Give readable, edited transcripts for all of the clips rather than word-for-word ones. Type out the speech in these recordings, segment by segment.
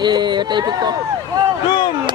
tay pito. Boom.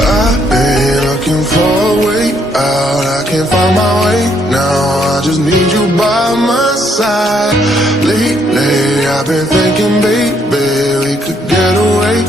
I've been looking for a way out. I can't find my way now. I just need you by my side. Lately, I've been thinking, baby, we could get away.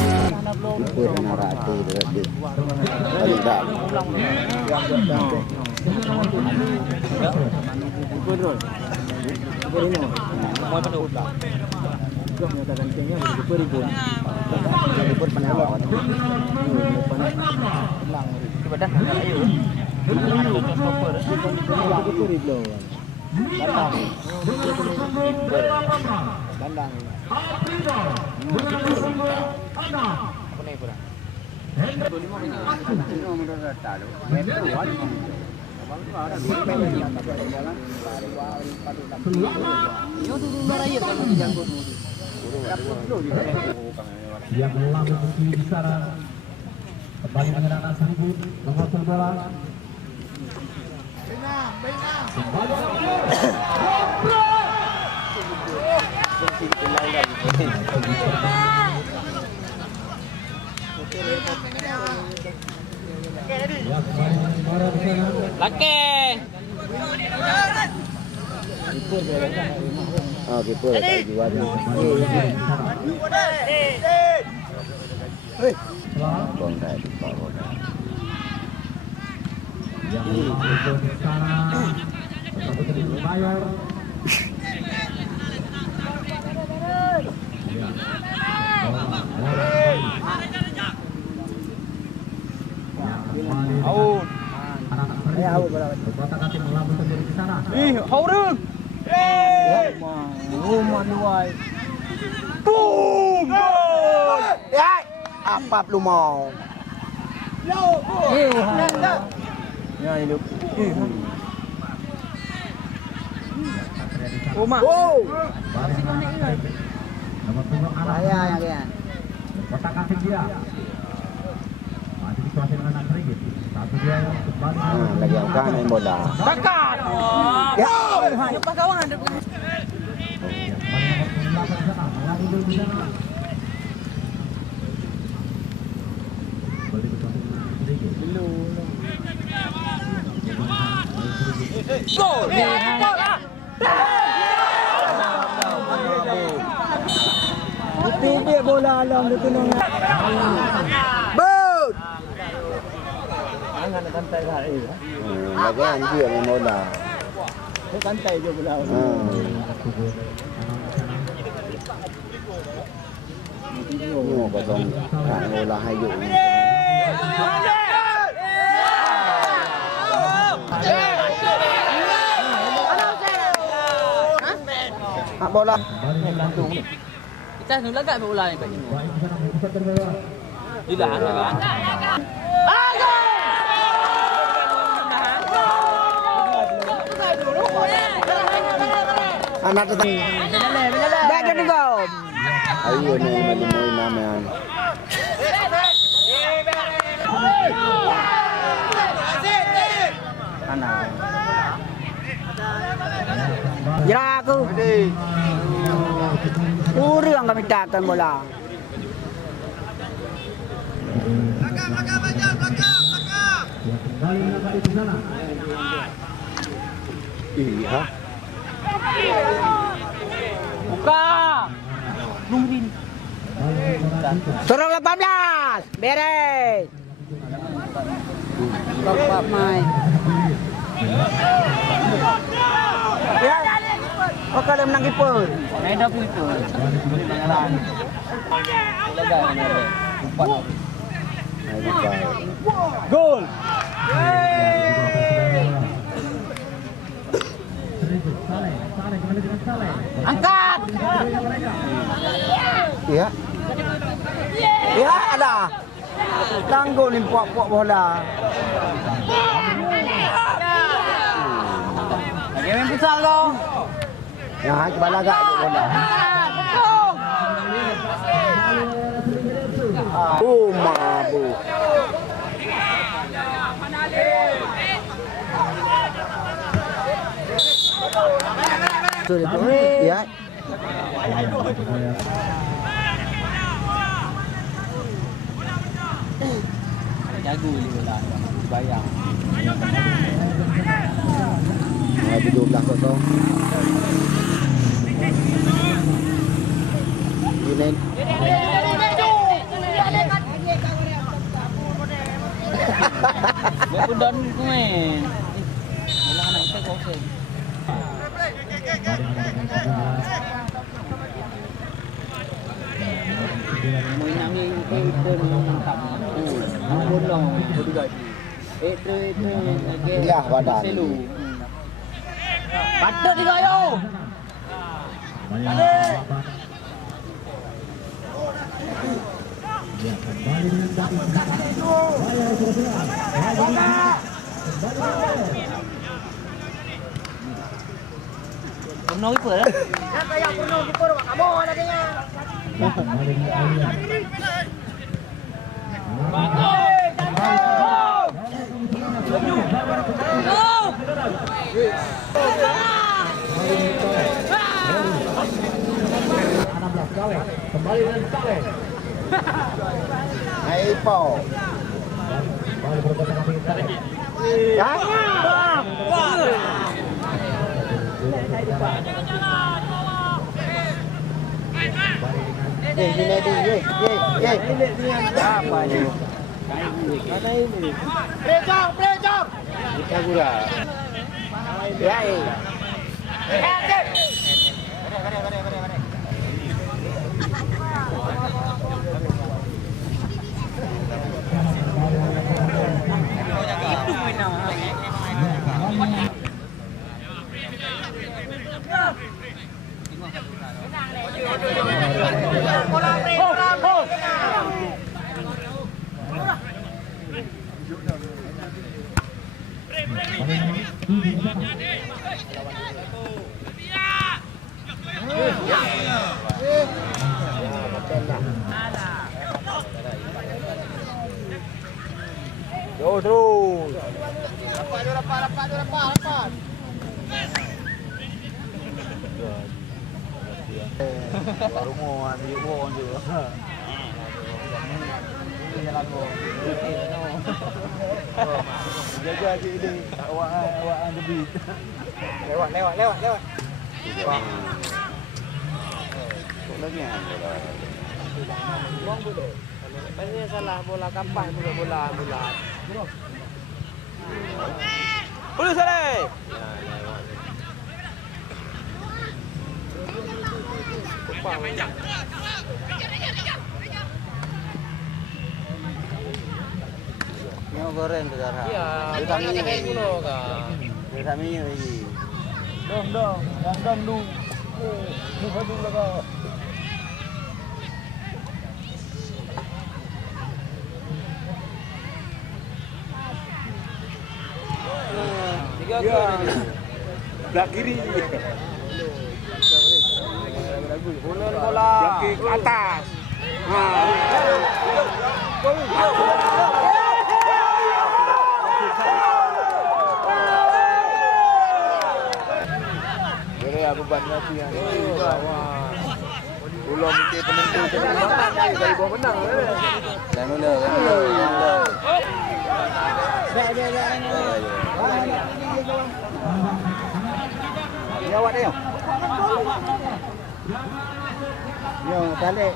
Yang langsung di sana kembali menyerang Seribut menguasai bola. Laki. Oh gitu ya jiwanya. Bongkai di bawah. Yang langsung di sana seperti Mayor. Out. Out berapa? Kota nanti melambung sendiri di sana. Haurung. Manuai. Boom. Ya, apa lu mau? Ya hidup. Oma. Saya yang Kota kasih dia. Masih dikuasai dengan anak Serigit. Satu dia kembali. lagi yang kanan bola. Takat. Ya. Lupa kawan. Gol. Tidak bola alam itu nang. Boot. Angan kantai hari. Lagian dia main bola. Kantai je bola. Mau kosong main bola hayu. Bola. Kita nula gak bola ni Pak Jino. Tidak ada. Anak tu. Dah jadi gol. Ayo ni main nama. Anak. Jera aku. Urang kami takkan bola. Iya. Buka. Nungguin. Turun 18. Beres. Bapak Mai. Ya. Kau kalau menang kiper. Main dah pun itu. Mengalang. Lega ni. Umpan. Gol. Angkat. Iya. Iya ada. Tanggul ni puak-puak bola. Lagi main futsal kau. Yang hak balagak bola. Mabuk. Sulit banget. Ya. Jago juga lah. Bayang. Ada 12-0. United. Dia pun don ku main. Mula anak kita kosong. Mui nami pun mantap. Pun long juga. Itu Ya, badan. Selu. Patut juga yo. Puno kiper dah. Dah kayak puno kiper buat kamu tadinya. Kembali dan Saleh. Hai Pau. Kembali berkotak kaki Saleh. Apa ni? Plecok. Kita gura. Ya. Yo terus. Rapat. Baru mau ambil uang juga. Jaga aja ini. Awak debit. Lewat. Lagi Buang dulu. Banyak salah bola kampai bukan bola bulat. Boleh Saleh. Nyo goreng tu dah. Iya, banyak kayak puno kan. Vitamin lagi. Dong, yang dulu. Muka dulu kau. Tiga gol. Belah kiri. Bulan bola. Kaki ke atas. Ini aku banyak sih yang belum mungkin penentu dari bawah menang. Dan mula. Jawab dia. Yo, kale.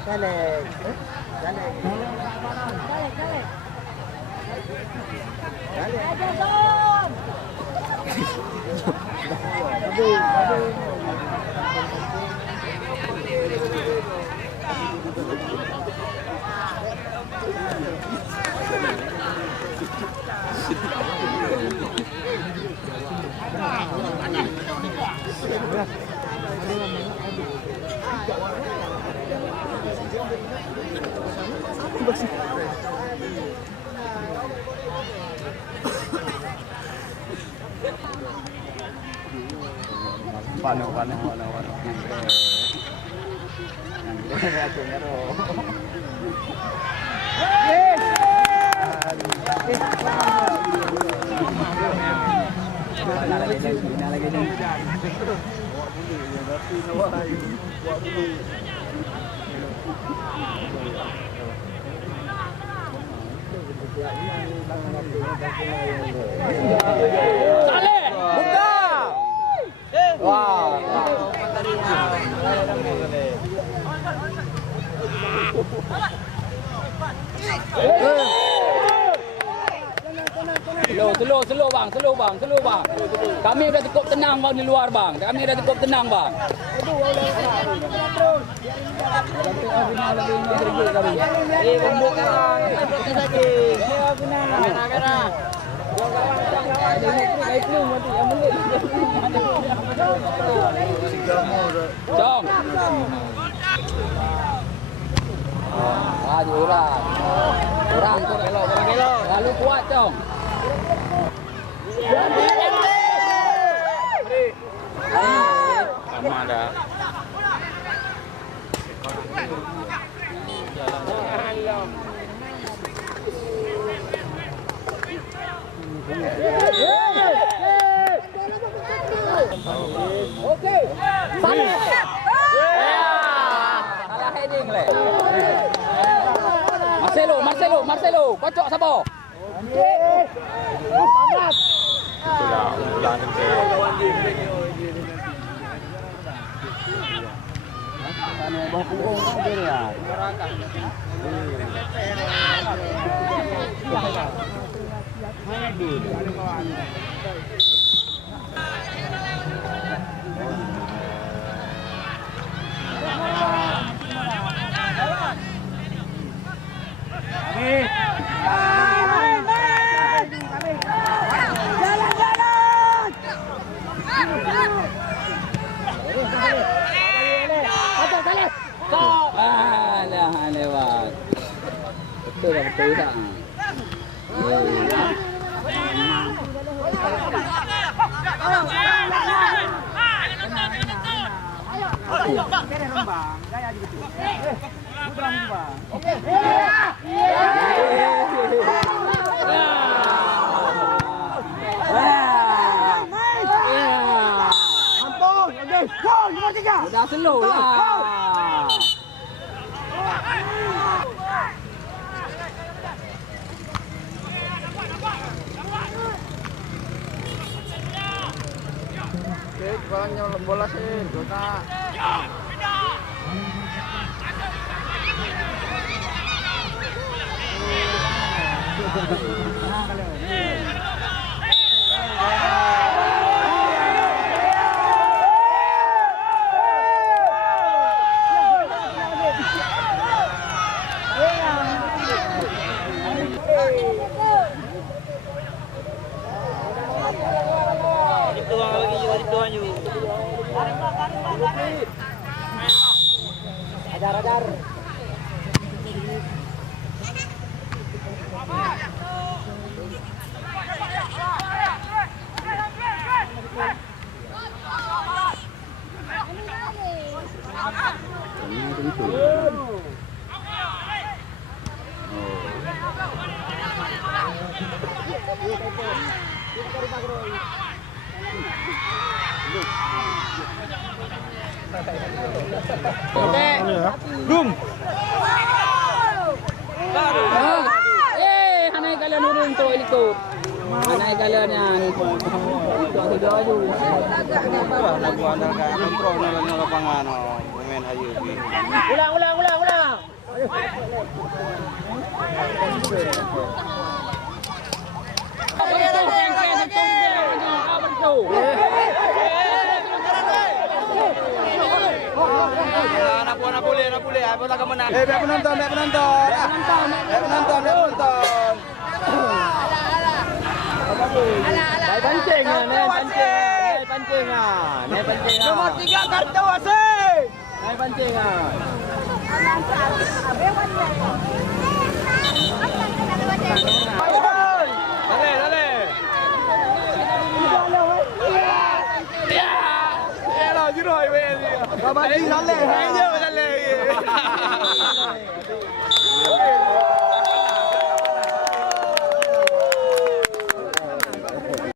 Paano. Saleh, buka. Wah. Slow bang. Kami dah cukup tenang bang di luar bang. Kami dah cukup tenang bang. Jom. Orang tu belok. Lalu kuat jom. Sama dah. Okey. Salah heading le. Marcelo, kocok sabar. Bulan lewat. Betul tak? Dah slow lah. Kalau nyolong bola sih, Dota. Ajar. Dum. Hanai kalian urun tu ikut. Hanai kalian yang tuan tiga aja. Nak buat nak kontrol dalam lapangan. Pemain ayu. Ulang. Nak boleh. Apa tak menang? Biar penonton. Naik pancing ah. Nomor 3 kartu asyik. Naik pancing ah. Dale. Ya. Rồi về. Rồi đi dale.